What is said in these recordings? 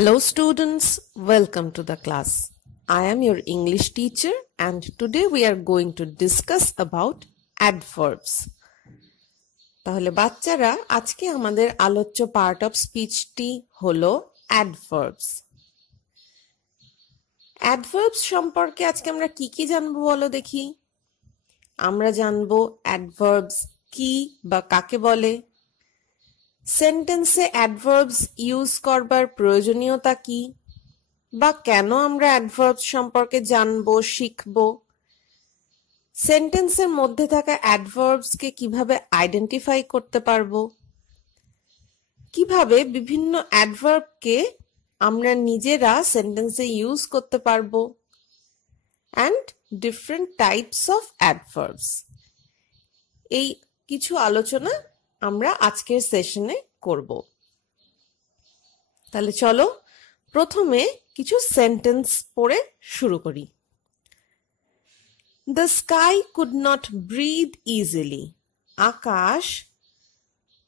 Hello students, welcome to the class. I am your English teacher and today we are going to discuss about adverbs. তাহলে বাচ্চারা আজকে আমাদের আলোচ্য part of স্পিচটি হলো adverbs. Adverbs সম্পর্কে আজকে আমরা কি জানবো বলো দেখি। আমরা জানবো adverbs কি বা কাকে বলে, সেন্টেন্সে অ্যাডভার্বস ইউজ করবার প্রয়োজনীয়তা কি বা কেন আমরা অ্যাডভার্বস সম্পর্কে জানবো শিখবো, সেন্টেন্সের মধ্যে থাকা অ্যাডভার্বসকে কিভাবে আইডেন্টিফাই করতে পারবো, কিভাবে বিভিন্ন অ্যাডভার্বকে আমরা নিজেরা সেন্টেন্সে ইউজ করতে পারবো and different types of adverbs. এই কিছু আলোচনা আমরা আজকের সেশনে করব। তাহলে চলো প্রথমে কিছু সেন্টেন্স পড়ে শুরু করি। The sky could not breathe easily. আকাশ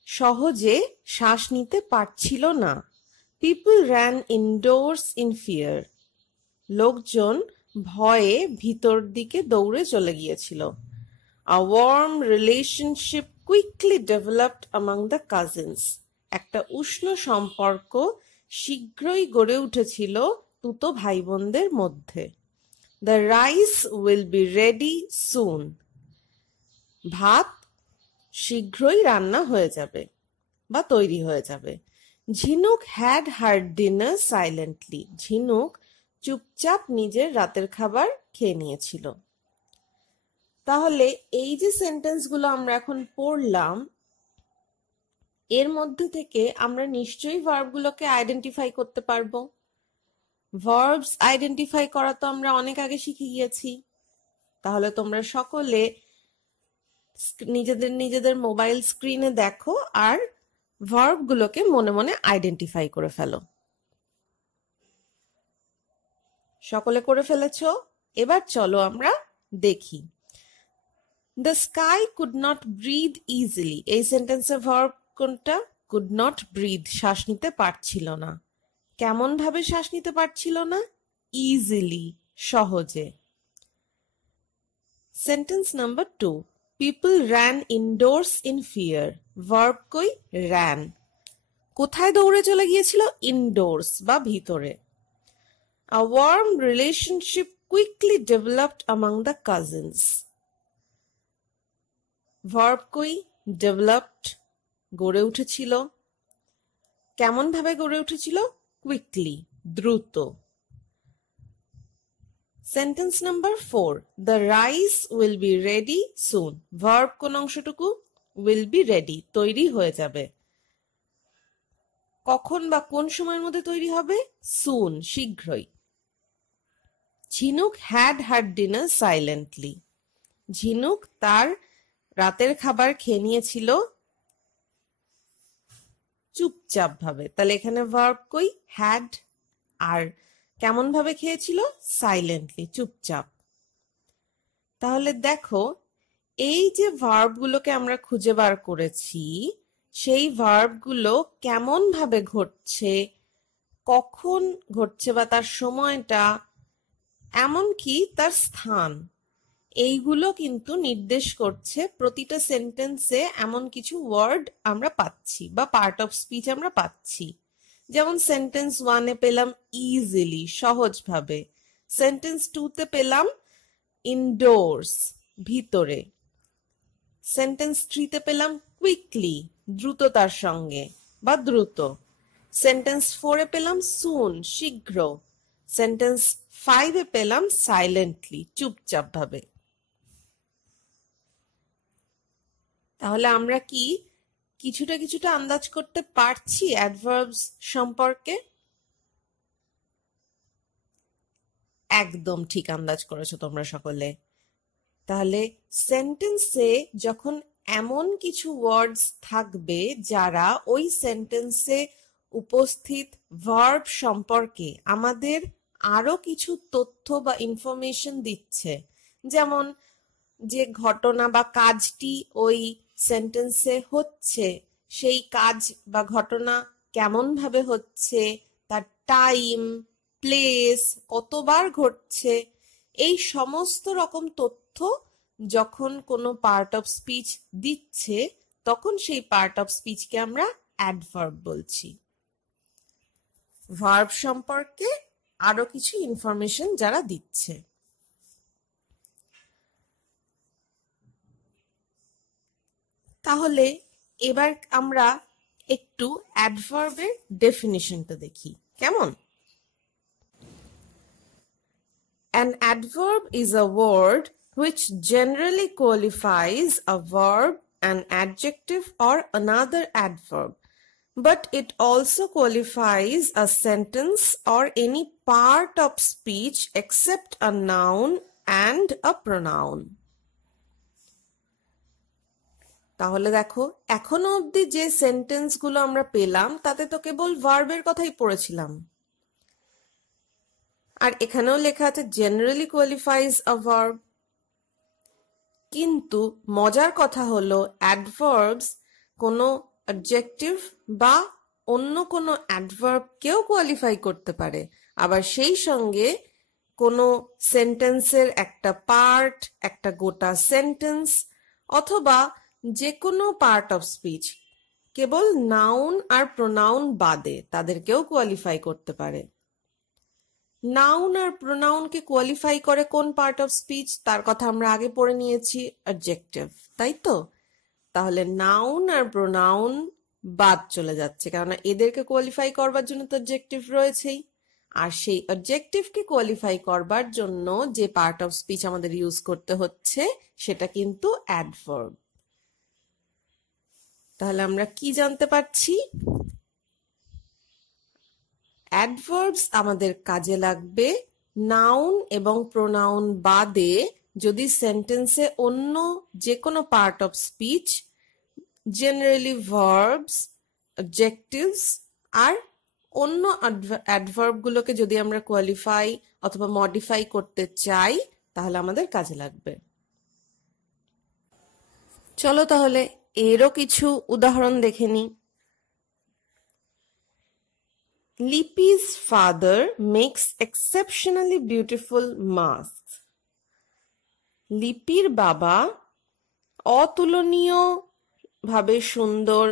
সহজে শ্বাস নিতে পারছিল না। People ran indoors in fear. লোকজন ভয়ে ভিতর দিকে দৌড়ে চলে গিয়েছিল। A warm relationship quickly developed among the cousins. একটা উষ্ণ সম্পর্ক শীঘ্রই গড়ে উঠেছিল তুতো ভাই বোনদের মধ্যে। The rice will be ready soon. ভাত শীঘ্রই রান্না হয়ে যাবে বা তৈরি হয়ে যাবে। ঝিনুক had her dinner silently. ঝিনুক চুপচাপ নিজের রাতের খাবার খেয়ে নিয়েছিল। তাহলে এই যে সেন্টেন্সগুলো আমরা এখন পড়লাম এর মধ্যে থেকে আমরা নিশ্চয়ই ভার্বগুলোকে আইডেন্টিফাই করতে পারবো। ভার্বস আইডেন্টিফাই করা তো আমরা অনেক আগে শিখে গিয়েছি। তাহলে তোমরা সকলে নিজেদের মোবাইল স্ক্রিনে দেখো আর ভার্বগুলোকে মনে মনে আইডেন্টিফাই করে ফেলো। সকলে করে ফেলেছো? এবার চলো আমরা দেখি। The sky could not breathe easily. এই সেন্টেন্সের ভার্ব কোনটা? could not breathe, শ্বাস নিতে পারছিল না। কেমন ভাবে শ্বাস নিতে পারছিল না? easily, সহজে। Sentence number 2, people ran indoors in fear. Verb কই? ran, কোথায় দৌড়ে চলে গিয়েছিল? indoors বা ভিতরে। A warm relationship quickly developed among the cousins. Verb কই? ডেভেলপড, গড়ে উঠেছিল। কেমন ভাবে গড়ে উঠেছিল? কুইকলি, দ্রুত। Sentence number 4, the rice will be ready soon. Verb কোন অংশটুকু? উইল বি রেডি, তৈরি হয়ে যাবে। কখন বা কোন সময়ের মধ্যে তৈরি হবে? সুন, শীঘ্রই। ঝিনুক হ্যাড হার ডিনার সাইলেন্টলি। ঝিনুক তার রাতের খাবার খেয়ে নিয়েছিল চুপচাপ ভাবে। তাহলে এখানে ভার্ব কই? হ্যাড। আর কেমন ভাবে খেয়েছিল? সাইলেন্টলি, চুপচাপ। তাহলে দেখো এই যে ভার্বগুলোকে আমরা খুঁজে বার করেছি সেই ভার্বগুলো কেমন ভাবে ঘটছে, কখন ঘটছে বা তার সময়টা, এমনকি তার স্থান, এইগুলো কিন্তু নির্দেশ করছে প্রতিটা সেন্টেন্সে এমন কিছু ওয়ার্ড আমরা পাচ্ছি বা পার্ট অফ স্পিচ আমরা পাচ্ছি। যেমন সেন্টেন্স 1-এ পেলাম ইজিলি, সহজভাবে। সেন্টেন্স 2-তে পেলাম ইনডোরস, ভিতরে। সেন্টেন্স 3-তে পেলাম কুইকলি, দ্রুততার সঙ্গে বা দ্রুত। সেন্টেন্স 4-এ পেলাম সুন, শীঘ্র। সেন্টেন্স 5-এ পেলাম সাইলেন্টলি, চুপচাপ ভাবে। তাহলে আমরা কি কিছুটা আন্দাজ করতে পারছি অ্যাডভার্বস সম্পর্কে? একদম ঠিক আন্দাজ করেছো তোমরা সকলে। তাহলে সেন্টেন্সে যখন এমন কিছু ওয়ার্ডস থাকবে যারা ওই সেন্টেন্সে উপস্থিত ভার্ব সম্পর্কে আমাদের আরো কিছু তথ্য বা ইনফরমেশন দিচ্ছে, যেমন যে ঘটনা বা কাজটি ওই সেন্টেন্সে হচ্ছে সেই কাজ বা ঘটনা কেমন ভাবে হচ্ছে, তার টাইম, প্লেস, কতবার ঘটছে, এই সমস্ত রকম তথ্য যখন কোনো পার্ট অফ স্পিচ দিচ্ছে তখন সেই পার্ট অফ স্পিচকে আমরা অ্যাডভার্ব বলছি। ভার্ব সম্পর্কে আরো কিছু ইনফরমেশন যারা দিচ্ছে। তাহলে এবার আমরা একটু অ্যাডভার্বের ডেফিনিশনটা দেখি, কেমন? An adverb is a word which generally qualifies a verb, an adjective, or another adverb, but it also qualifies a sentence or any part of speech except a noun and a pronoun. তাহলে দেখো, এখনো অবধি যে সেন্টেন্সগুলো আমরা পেলাম তাতে তো কেবল ভার্বের কথাই পড়েছিলাম, আর এখানেও লেখা আছে জেনারেলি কোয়ালিফাইজ আ ভার্ব। কিন্তু মজার কথা হলো অ্যাডভার্বস কোনো অ্যাডজেক্টিভ বা অন্য কোনো অ্যাডভার্বকেও কোয়ালিফাই করতে পারে, আবার সেই সঙ্গে কোনো সেন্টেন্সের একটা পার্ট, একটা গোটা সেন্টেন্স, অথবা যে কোনো পার্ট অফ স্পিচ, কেবল নাউন আর প্রোনাউন বাদে তাদেরকেও কোয়ালিফাই করতে পারে। নাউন আর প্রোনাউনকে কোয়ালিফাই করে কোন পার্ট অফ স্পিচ, তার কথা আমরা আগে পড়ে নিয়েছি, অ্যাডজেক্টিভ, তাই তো? তাহলে নাউন আর প্রোনাউন বাদ চলে যাচ্ছে, কারণ এদেরকে কোয়ালিফাই করবার জন্য তো অ্যাডজেক্টিভ রয়েছেই, আর সেই অ্যাডজেক্টিভকে কোয়ালিফাই করবার জন্য যে পার্ট অফ স্পিচ আমাদের ইউজ করতে হচ্ছে সেটা কিন্তু অ্যাডভার্ব। তাহলে আমরা কি জানতে পারছি? অ্যাডভার্বস আমাদের কাজে লাগবে নাউন এবং প্রোনাউন বাদে যদি সেন্টেন্সে অন্য যে কোনো part of speech, generally verbs, adjectives আর অন্য অ্যাডভার্বগুলোকে যদি আমরা কোয়ালিফাই অথবা মডিফাই করতে চাই তাহলে আমাদের কাজে লাগবে। চলো তাহলে এরও কিছু উদাহরণ দেখে নিই। Lipi's father makes exceptionally beautiful masks. লিপির বাবা অতুলনীয় ভাবে সুন্দর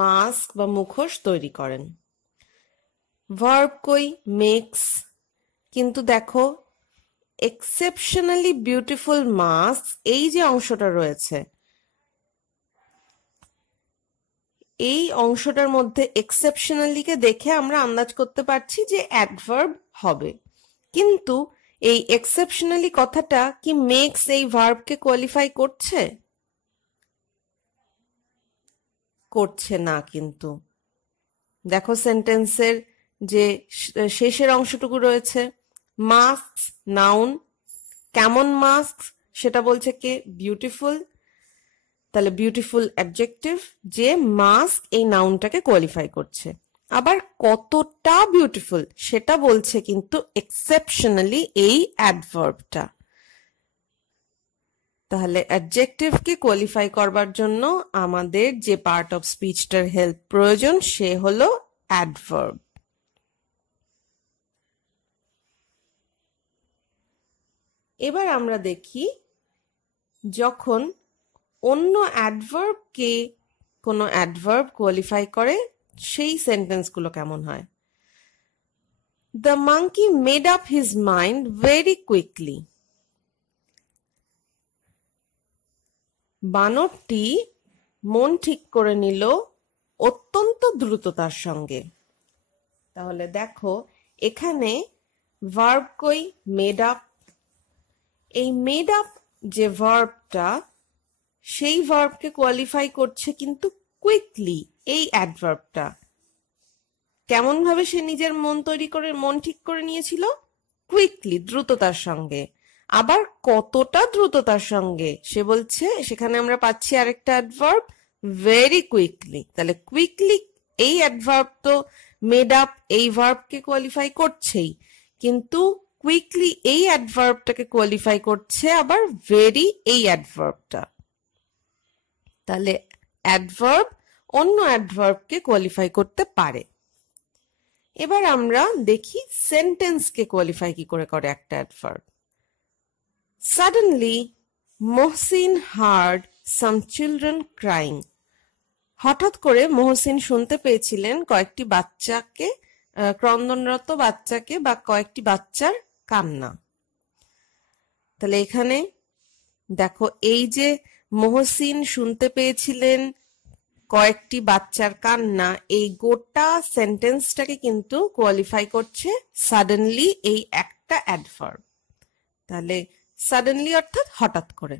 মাস্ক বা মুখোশ তৈরি করেন। ভার্ব কই? মেক্স। কিন্তু দেখো, এক্সেপশনালি বিউটিফুল মাস্ক, এই যে অংশটা রয়েছে, এই অংশটার মধ্যে এক্সেপশনালিকে দেখে আমরা আন্দাজ করতে পারছি যে অ্যাডভার্ব হবে, কিন্তু এই এক্সেপশনালি কথাটা কি মেক্স এই ভার্বকে কোয়ালিফাই করছে? করছে না। কিন্তু দেখো সেন্টেন্সের যে শেষের অংশটুকু রয়েছে, মাস্ক নাউন, কেমন মাস্ক সেটা বলছে কে? বিউটিফুল। তাহলে বিউটিফুল অ্যাডজেক্টিভ, যে মাস্ক এই নাউনটাকে কোয়ালিফাই করছে। আবার কতটা বিউটিফুল সেটা বলছে কিন্তু এক্সেপশনালি এই অ্যাডভার্বটা। তাহলে অ্যাডজেক্টিভকে কোয়ালিফাই করবার জন্য আমাদের যে পার্ট অফ স্পিচটার হেল্প প্রয়োজন সে হলো অ্যাডভার্ব। এবার আমরা দেখি যখন অন্য অ্যাডভার্বকে কোনো অ্যাডভার্ব কোয়ালিফাই করে সেই সেন্টেন্সগুলো কেমন হয়। The monkey made up his mind very quickly. বানরটি মন ঠিক করে নিল অত্যন্ত দ্রুততার সঙ্গে। তাহলে দেখো এখানে ভার্ব কই? Made up. এই মেড আপ যে ভার্বটা, সেই ভার্বকে কোয়ালিফাই করছে কিন্তু কুইকলি এই অ্যাডভার্বটা। কেমন ভাবে সে নিজের মন ঠিক করে নিয়েছিল? কুইকলি, দ্রুততার সঙ্গে। আবার কতটা দ্রুততার সঙ্গে সে বলছে, সেখানে আমরা পাচ্ছি আরেকটা অ্যাডভার্ব, ভেরি কুইকলি। তাহলে কুইকলি এই অ্যাডভার্ব তো মেড আপ এই ভার্বকে কোয়ালিফাই করছেই, কিন্তু কুইকলি এই অ্যাডভার্বটাকে কোয়ালিফাই করছে আবার ভেরি এই অ্যাডভার্বটা। তাহলে অ্যাডভার্ব অন্য অ্যাডভার্বকে কোয়ালিফাই করতে পারে। এবার আমরা দেখি সেন্টেন্সকে কোয়ালিফাই কি করে করে একটা adverb. Suddenly, Mohsin heard some children crying. হঠাৎ করে মহসিন শুনতে পেয়েছিলেন কয়েকটি বাচ্চাকে, ক্রন্দনরত বাচ্চাকে বা কয়েকটি বাচ্চার কান্না। তাহলে এখানে দেখো, এই যে মহসিন শুনতে পেয়েছিলেন কয়েকটি বাচ্চার কান্না, এই গোটা সেন্টেন্সটাকে কিন্তু কোয়ালিফাই করছে সাডেনলি এই একটা অ্যাডভার্ব। তাহলে সাডেনলি অর্থাৎ হঠাৎ করে।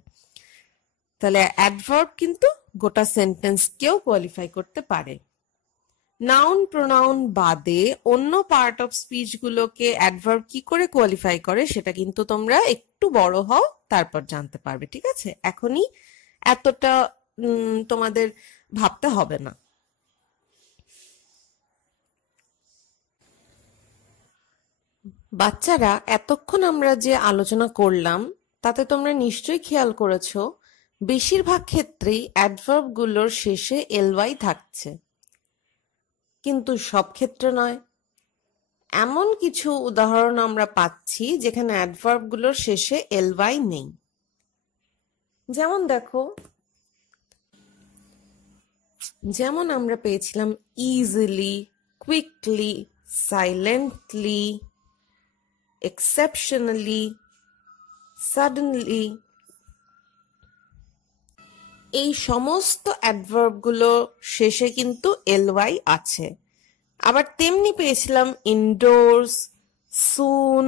তাহলে অ্যাডভার্ব কিন্তু গোটা সেন্টেন্সকেও কোয়ালিফাই করতে পারে। নাউন প্রোনাউন বাদে অন্য পার্ট অফ স্পিচ গুলোকে অ্যাডভার্ব কি করে কোয়ালিফাই করে সেটা কিন্তু তোমরা একটু বড় হও তারপর জানতে পারবে, ঠিক আছে? এখনই এতটা তোমাদের ভাবতে হবে না। বাচ্চারা, এতক্ষণ আমরা যে আলোচনা করলাম তাতে তোমরা নিশ্চয়ই খেয়াল করেছো বেশিরভাগ ক্ষেত্রেই অ্যাডভার্ব গুলোর শেষে এলওয়াই থাকছে, কিন্তু সব ক্ষেত্রে নয়। এমন কিছু উদাহরণ আমরা পাচ্ছি যেখানে অ্যাডভার্ব গুলোর শেষে এলওয়াই নেই। যেমন দেখো, যেমন আমরা পেয়েছিলাম easily, quickly, silently, exceptionally, suddenly। এই সমস্ত অ্যাডভার্ব গুলো শেষে কিন্তু এলওয়াই আছে। আবার তেমনি পেয়েছিলাম ইনডোরস, সুন।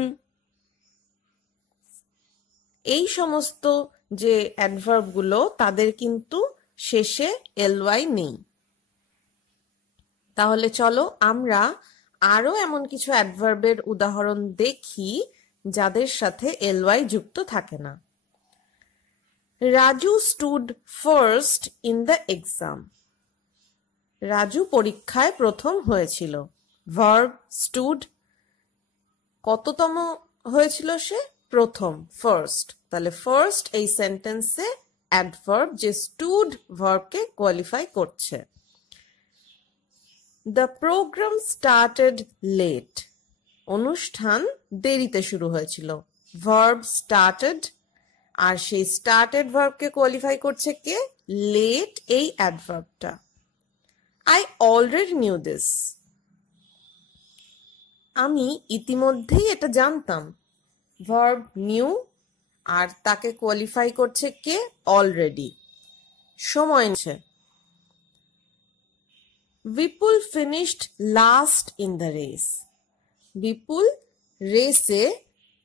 এই সমস্ত যে অ্যাডভার্ব গুলো তাদের কিন্তু শেষে এলওয়াই নেই। তাহলে চলো আমরা আরো এমন কিছু অ্যাডভার্বের উদাহরণ দেখি যাদের সাথে এলওয়াই যুক্ত থাকে না। Raju stood first in the exam. Raju পরীক্ষায় প্রথম হয়েছিল। ভার্ব স্টুড, কততম হয়েছিল সে? প্রথম, ফার্স্ট। তাহলে ফার্স্ট এই সেন্টেন্সে অ্যাডভার্ব যে স্টুড ভার্বকে কোয়ালিফাই করছে। The program started late. অনুষ্ঠান দেরিতে শুরু হয়েছিল। ভার্ব স্টার্টেড, আর সেই স্টার্টেড ভার্বকে কোয়ালিফাই করছে কে? লেট এই অ্যাডভার্বটা। I already knew this. আমি ইতিমধ্যেই এটা জানতাম। ভার্ব নিউ, আর তাকে কোয়ালিফাই করছে কে? অলরেডি। সময় নিচ্ছে। Bipul finished last in the race. Bipul রেসে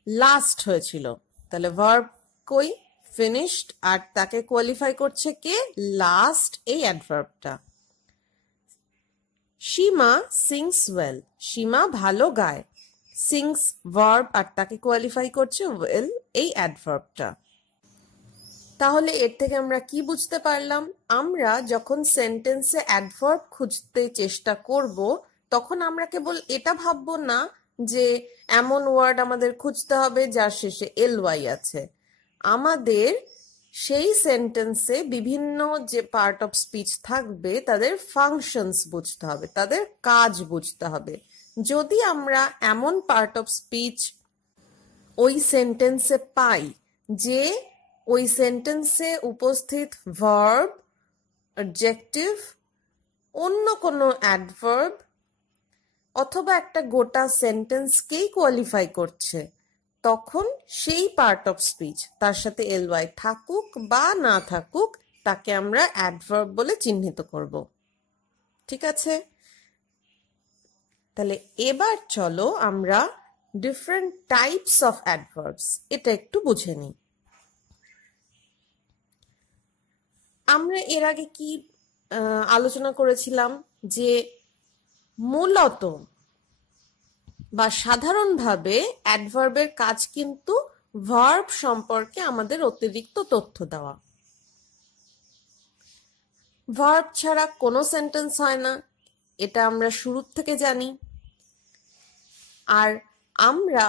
লাস্ট হয়েছিল। তাহলে ভার্ব কই? ফিনিশড, আর তাকে কোয়ালিফাই করছে কে? লাস্ট এই অ্যাডভার্বটা। সীমা সিংস ওয়েল। সীমা ভালো গায়। সিংস ভার্ব, আর তাকে কোয়ালিফাই করছে ওয়েল এই অ্যাডভার্বটা। তাহলে এর থেকে আমরা কি বুঝতে পারলাম? আমরা যখন সেন্টেন্সে অ্যাডভার্ব খুঁজতে চেষ্টা করব তখন আমরা কেবল এটা ভাববো না যে এমন ওয়ার্ড আমাদের খুঁজতে হবে যার শেষে এলওয়াই আছে। আমাদের সেই সেন্টেন্সে বিভিন্ন যে পার্ট অফ স্পিচ থাকবে তাদের ফাংশনস বুঝতে হবে, তাদের কাজ বুঝতে হবে। যদি আমরা এমন পার্ট অফ স্পিচ ওই সেন্টেন্সে পাই যে ওই সেন্টেন্সে উপস্থিত ভার্ব, অ্যাডজেক্টিভ, অন্য কোনো অ্যাডভার্ব অথবা একটা গোটা সেন্টেন্সকেই কোয়ালিফাই করছে, তখন সেই পার্ট অফ স্পিচ তার সাথে এলওয়াই থাকুক বা না থাকুক তাকে আমরা অ্যাডভার্ব বলে চিহ্নিত করব। ঠিক আছে? তাহলে এবার চলো আমরা ডিফারেন্ট টাইপস অফ অ্যাডভার্বস এটা একটু বুঝে নিই। আমরা এর আগে কি আলোচনা করেছিলাম যে মূলত বা সাধারণভাবে অ্যাডভার্বের কাজ কিন্তু ভার্ব সম্পর্কে আমাদের অতিরিক্ত তথ্য দেওয়া। ভার্ব ছাড়া কোনো সেন্টেন্স হয় না, এটা আমরা শুরুর থেকে জানি। আর আমরা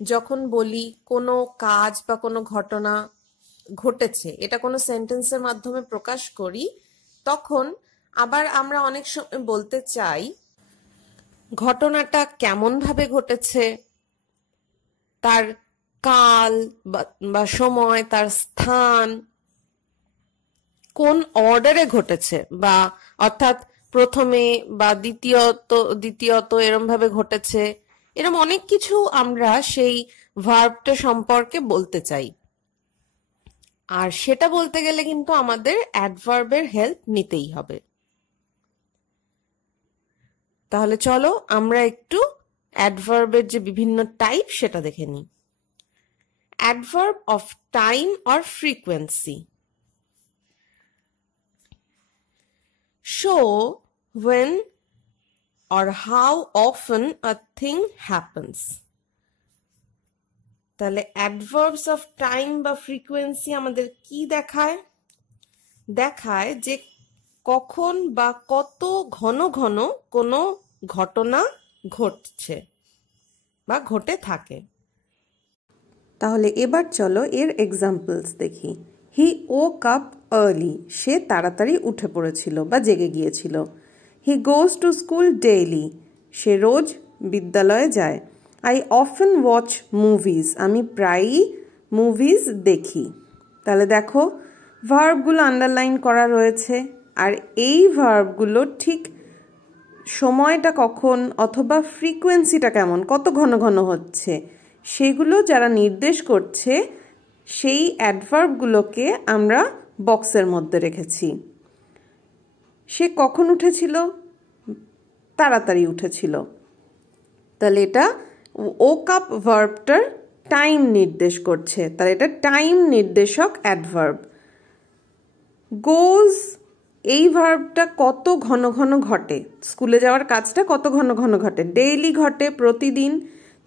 যখন বলি কোনো কাজ বা কোনো ঘটনা ঘটেছে, এটা কোনো সেন্টেন্সের মাধ্যমে প্রকাশ করি, তখন আবার আমরা অনেক সময় বলতে চাই ঘটনাটা কেমন ভাবে ঘটেছে, তার কাল বা সময়, তার স্থান, কোন অর্ডারে ঘটেছে, বা অর্থাৎ প্রথমে বা দ্বিতীয়ত এরম ভাবে ঘটেছে, এরম অনেক কিছু আমরা সেই ভার্বটা সম্পর্কে বলতে চাই। আর সেটা বলতে গেলে কিন্তু আমাদের অ্যাডভার্বের হেল্প নিতেই হবে। তাহলে চলো আমরা একটু অ্যাডভার্বের যে বিভিন্ন টাইপ সেটা দেখে নিই। Adverb of time or frequency, show when or how often a thing happens। তাহলে অ্যাডভার্বস অফ টাইম বা ফ্রিকোয়েন্সি আমাদের কি দেখায়? দেখায় যে কখন বা কত ঘন ঘন কোনো ঘটনা ঘটছে বা ঘটে থাকে। তাহলে এবার চলো এর এক্সাম্পলস দেখি। হি woke up early, সে তাড়াতাড়ি উঠে পড়েছিল বা জেগে গিয়েছিল। হি গোজ টু স্কুল ডেইলি, সে রোজ বিদ্যালয়ে যায়। আই অফেন ওয়াচ মুভিজ, আমি প্রায়ই মুভিজ দেখি। তাহলে দেখো ভার্বগুলো আন্ডারলাইন করা রয়েছে, আর এই ভার্বগুলো ঠিক সময়টা কখন অথবা ফ্রিকোয়েন্সিটা কেমন, কত ঘন ঘন হচ্ছে, সেগুলো যারা নির্দেশ করছে সেই অ্যাডভার্বগুলোকে আমরা বক্সের মধ্যে রেখেছি। সে কখন উঠেছিল? তাড়াতাড়ি উঠেছিল। তাহলে এটা woke up ভার্বটার টাইম নির্দেশ করছে, তাহলে এটা টাইম নির্দেশক অ্যাডভার্ব। গোজ, এই ভার্বটা কত ঘন ঘন ঘটে, স্কুলে যাওয়ার কাজটা কত ঘন ঘন ঘটে, ডেইলি ঘটে, প্রতিদিন।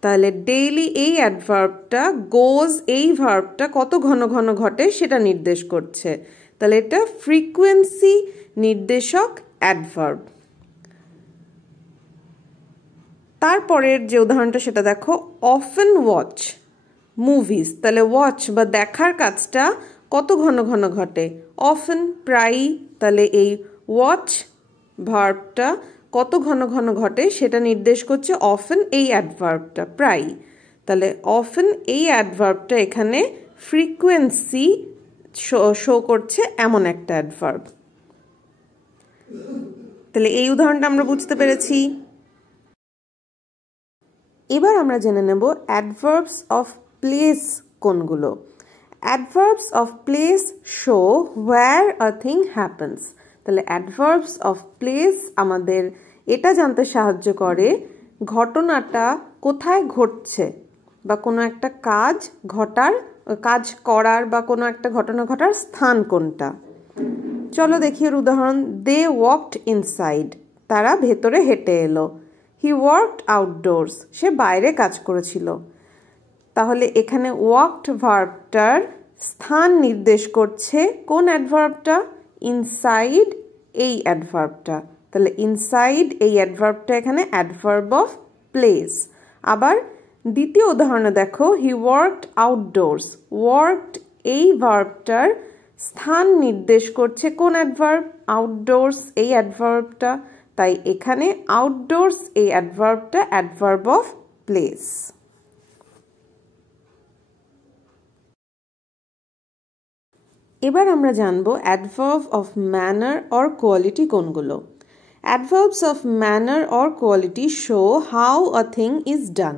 তাহলে ডেইলি এই অ্যাডভার্বটা, গোজ এই ভার্বটা কত ঘন ঘন ঘটে সেটা নির্দেশ করছে, তাহলে এটা ফ্রিকোয়েন্সি নির্দেশক অ্যাডভার্ব। তারপরের যে উদাহরণটা সেটা দেখো, অফেন ওয়াচ মুভিজ, তাহলে ওয়াচ বা দেখার কাজটা কত ঘন ঘন ঘটে, অফেন প্রায়ই, তাহলে এই ওয়াচ ভার্বটা কত ঘন ঘন ঘটে সেটা নির্দেশ করছে অফেন এই অ্যাডভার্বটা, প্রায়ই। তাহলে অফেন এই অ্যাডভার্বটা এখানে ফ্রিকোয়েন্সি শো করছে এমন একটা অ্যাডভার্ব। তাহলে এই উদাহরণটা আমরা বুঝতে পেরেছি। এবার আমরা জেনে নেব অ্যাডভার্বস অফ প্লেস কোনগুলো। Adverbs of place show where a thing happens. তাহলে অ্যাডভার্বস অফ প্লেস আমাদের এটা জানতে সাহায্য করে ঘটনাটা কোথায় ঘটছে, বা কোনো একটা কাজ করার বা কোনো একটা ঘটনা ঘটার স্থান কোনটা। চলো দেখি এর উদাহরণ। দে ওয়াকড ইনসাইড, তারা ভেতরে হেঁটে এলো। হি ওয়ার্কড আউটডোরস, সে বাইরে কাজ করেছিল। তাহলে এখানে ওয়াকড ভার্বটার স্থান নির্দেশ করছে কোন অ্যাডভার্বটা? ইনসাইড এই অ্যাডভার্বটা। তাহলে ইনসাইড এই অ্যাডভার্বটা এখানে অ্যাডভার্ব অফ প্লেস। আবার দ্বিতীয় উদাহরণে দেখো, হি ওয়ার্কড আউটডোরস, ওয়ার্কড এই ভার্বটার স্থান নির্দেশ করছে কোন অ্যাডভার্ব? আউটডোরস এই অ্যাডভার্বটা। তাই এখানে আউটডোরস এই অ্যাডভার্বটা অ্যাডভার্ব অফ প্লেস। এবার আমরা জানবো adverb of manner or quality কোনগুলো। Adverbs of manner or quality show how a thing is done.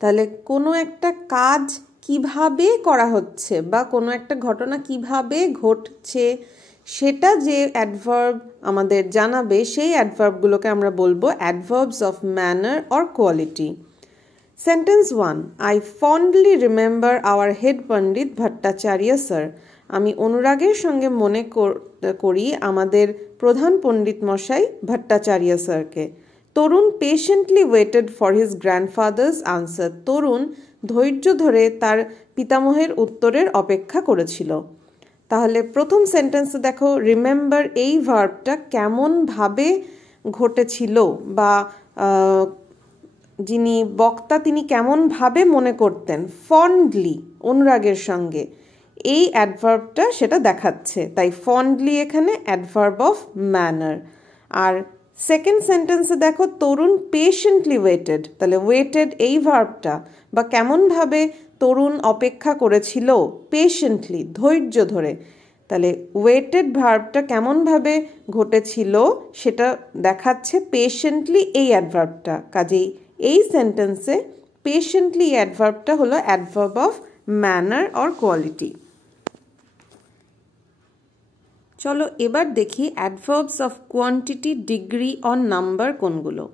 তাহলে কোনো একটা কাজ কিভাবে করা হচ্ছে বা কোনো একটা ঘটনা কিভাবে ঘটছে সেটা যে অ্যাডভার্ব আমাদের জানাবে, সেই অ্যাডভার্বগুলোকে আমরা বলবো adverbs of manner or quality. Sentence 1, I fondly remember our head Pandit Bhattacharya sir. আমি অনুরাগের সঙ্গে মনে করি আমাদের প্রধান পণ্ডিত মশাই ভট্টাচার্য স্যারকে। Tarun patiently waited for his grandfather's answer. Tarun ধৈর্য ধরে তার পিতামহের উত্তরের অপেক্ষা করেছিল। তাহলে প্রথম সেন্টেন্সে দেখো রিমেম্বার এই ভার্বটা কেমনভাবে ঘটেছিল, বা যিনি বক্তা তিনি কেমনভাবে মনে করতেন, ফন্ডলি অনুরাগের সঙ্গে, এই অ্যাডভার্বটা সেটা দেখাচ্ছে। তাই ফন্ডলি এখানে অ্যাডভার্ব অফ ম্যানার। আর সেকেন্ড সেন্টেন্সে দেখো তরুণ পেশেন্টলি ওয়েটেড, তাহলে ওয়েটেড এই ভার্বটা বা কেমনভাবে তরুণ অপেক্ষা করেছিল, পেশেন্টলি ধৈর্য ধরে, তাহলে ওয়েটেড ভার্বটা কেমনভাবে ঘটেছিল সেটা দেখাচ্ছে পেশেন্টলি এই অ্যাডভার্বটা। কাজেই এই সেন্টেন্সে পেশেন্টলি অ্যাডভার্বটা হলো adverb of manner or quality. চলো এবার দেখি adverbs of quantity, degree or number কোনগুলো।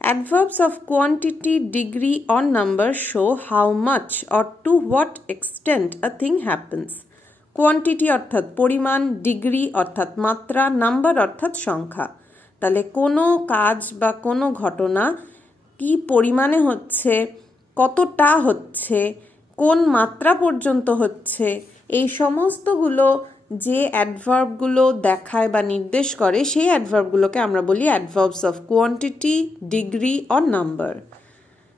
Adverbs of quantity, degree or number show how much or to what extent a thing happens. Quantity অর্থাৎ পরিমাণ, ডিগ্রি অর্থাৎ মাত্রা, নাম্বার অর্থাৎ সংখ্যা। তাহলে কোনো কাজ বা কোনো ঘটনা কি পরিমাণে হচ্ছে, কতটা হচ্ছে, কোন মাত্রা পর্যন্ত হচ্ছে, এই সমস্তগুলো যে অ্যাডভার্বগুলো দেখায় বা নির্দেশ করে সেই অ্যাডভার্বগুলোকে আমরা বলি adverbs of quantity, degree or number.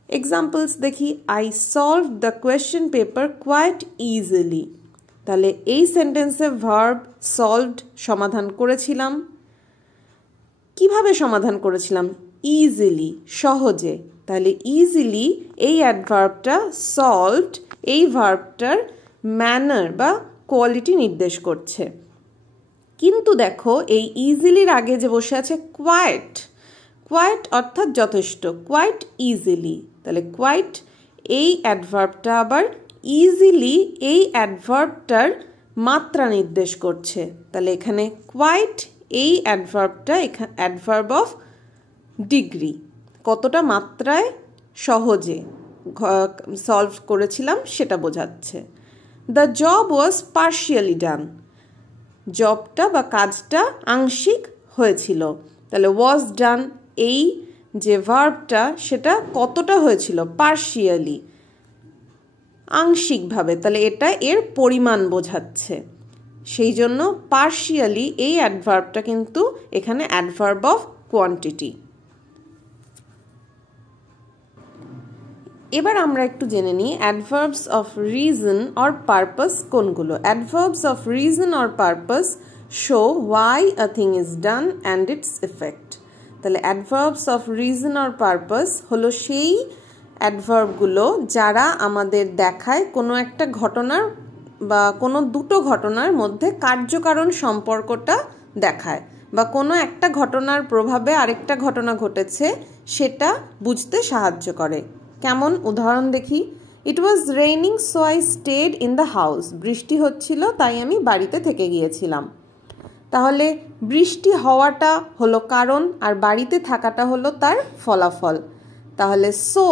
Examples দেখি, I solve the question paper quite easily. তাহলে এই সেন্টেন্সে ভার্ব সলভড সমাধান করেছিলাম। কিভাবে সমাধান করেছিলাম? ইজিলি সহজে। তাহলে ইজিলি এই অ্যাডভার্বটা, সলভড এই ভার্বটার ম্যানার বা কোয়ালিটি নির্দেশ করছে। কিন্তু দেখো এই ইজিলির আগে যে বসে আছে কোয়াইট, কোয়াইট অর্থাৎ যথেষ্ট, কোয়াইট ইজিলি। তাহলে কোয়াইট এই অ্যাডভার্বটা আবার ইজিলি এই অ্যাডভার্বটার মাত্রা নির্দেশ করছে। তাহলে এখানে কোয়াইট এই অ্যাডভার্বটা অ্যাডভার্ব অফ ডিগ্রি, কতটা মাত্রায় সহজে সলভ করেছিলাম সেটা বোঝাচ্ছে। দ্য জব ওয়াজ পার্শিয়ালি ডান, জবটা বা কাজটা আংশিক হয়েছিল। তাহলে ওয়াজ ডান এই যে ভার্বটা সেটা কতটা হয়েছিল, পার্শিয়ালি আংশিকভাবে, তাহলে এটা এর পরিমাণ বোঝাচ্ছে। সেই জন্য পার্শিয়ালি এই অ্যাডভার্বটা কিন্তু এখানে অ্যাডভার্ব অফ কোয়ান্টিটি। এবার আমরা একটু জেনে নিই adverbs of reason or purpose কোনগুলো। Adverbs of reason or purpose show why a thing is done and its effect. তাহলে adverbs of reason or purpose হলো সেই অ্যাডভার্বগুলো যারা আমাদের দেখায় কোনো একটা ঘটনার বা কোনো দুটো ঘটনার মধ্যে কার্যকারণ সম্পর্কটা দেখায়, বা কোনো একটা ঘটনার প্রভাবে আরেকটা ঘটনা ঘটেছে সেটা বুঝতে সাহায্য করে। কেমন? উদাহরণ দেখি, it was raining so I stayed in the house. বৃষ্টি হচ্ছিল তাই আমি বাড়িতে থেকে গিয়েছিলাম। তাহলে বৃষ্টি হওয়াটা হলো কারণ আর বাড়িতে থাকাটা হলো তার ফলাফল। তাহলে সো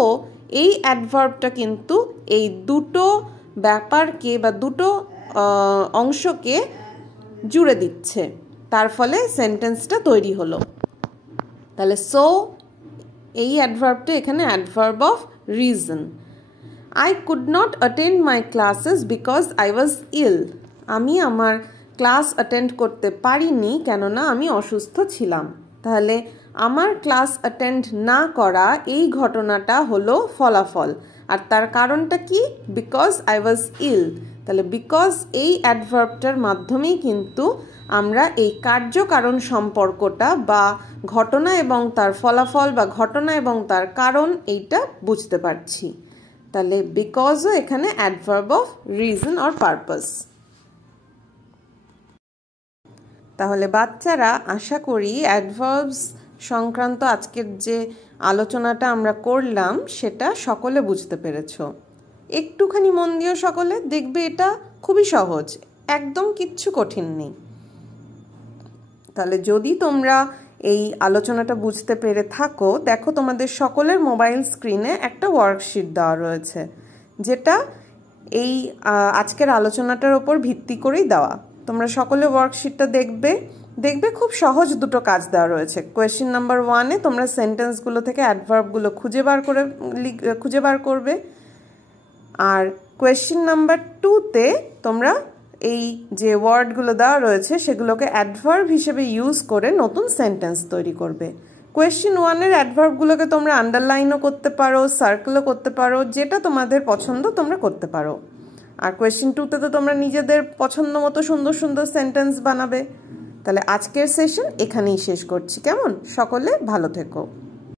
এই অ্যাডভার্বটা কিন্তু এই দুটো ব্যাপারকে বা দুটো অংশকে জুড়ে দিচ্ছে, তার ফলে সেন্টেন্সটা তৈরি হলো। তাহলে সো এই অ্যাডভার্বটা এখানে adverb of reason. I could not attend my classes because I was ill. আমি আমার ক্লাস অ্যাটেন্ড করতে পারিনি কেননা আমি অসুস্থ ছিলাম। তাহলে আমার ক্লাস অ্যাটেন্ড না করা এই ঘটনাটা হলো ফলাফল, আর তার কারণটা কি? বিকজ আই ওয়াজ ইল। তাহলে বিকজ এই অ্যাডভার্বটার মাধ্যমেই কিন্তু আমরা এই কার্যকারণ সম্পর্কটা বা ঘটনা এবং তার ফলাফল বা ঘটনা এবং তার কারণ এইটা বুঝতে পারছি। তাহলে বিকজও এখানে adverb of reason or purpose. তাহলে বাচ্চারা, আশা করি অ্যাডভার্বস সংক্রান্ত আজকের যে আলোচনাটা আমরা করলাম সেটা সকলে বুঝতে পেরেছো। একটুখানি মন দিও সকলে, দেখবে এটা খুবই সহজ, একদম কিচ্ছু কঠিন নেই। তাহলে যদি তোমরা এই আলোচনাটা বুঝতে পেরে থাকো, দেখো তোমাদের সকলের মোবাইল স্ক্রিনে একটা ওয়ার্কশিট দেওয়া রয়েছে, যেটা এই আজকের আলোচনাটার ওপর ভিত্তি করেই দেওয়া। তোমরা সকলে ওয়ার্কশিটটা দেখবে খুব সহজ দুটো কাজ দেওয়া রয়েছে। কোয়েশ্চেন নাম্বার 1-এ তোমরা সেন্টেন্সগুলো থেকে অ্যাডভার্বগুলো খুঁজে বার করবে, আর কোয়েশ্চেন নাম্বার 2-তে তোমরা এই যে ওয়ার্ডগুলো দেওয়া রয়েছে সেগুলোকে অ্যাডভার্ব হিসেবে ইউজ করে নতুন সেন্টেন্স তৈরি করবে। কোয়েশ্চেন 1-এর অ্যাডভার্বগুলোকে তোমরা আন্ডারলাইনও করতে পারো, সার্কেলও করতে পারো, যেটা তোমাদের পছন্দ তোমরা করতে পারো। আর কোয়েশ্চেন 2-তে তো তোমরা নিজেদের পছন্দ মতো সুন্দর সুন্দর সেন্টেন্স বানাবে। তাহলে আজকের সেশন এখানেই শেষ করছি, কেমন? সকলে ভালো থেকো।